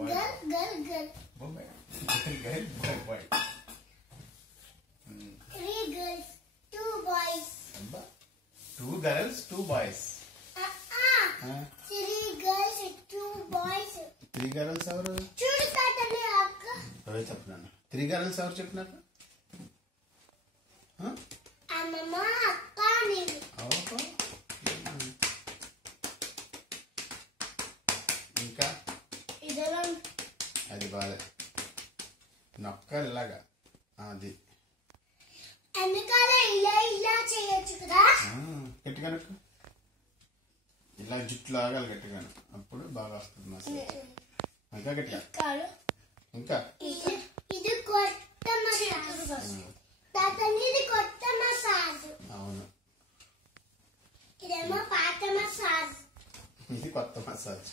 Girl. Boy. Girl, boy. Three girls, two boys. Two girls, two boys. Three girls, two boys. Three girls ఎవరు? చూడు తాతని అక్క. అవే చెప్తున్నాను. Three girls ఎవరు చెప్పినారు? అమ్మమ్మ అక్క నేను. ఇంకా అది బాలే నొక్కాలి ఇలాగా అది వెనకాల ఇలా చేయొచ్చు కదా. గట్టిగా నొక్కు ఇలా జుట్టు లాగాలి గట్టిగాను అప్పుడు బాగా వస్తుంది మసాజ్. ఇంకా గట్టిగా ఇంకా ఇది కొత్త మసాజ్ తాతని, ఇది కొత్త మసాజ్. అవును ఇదేమో పాత మసాజ్. ఇది కొత్త మసాజ్.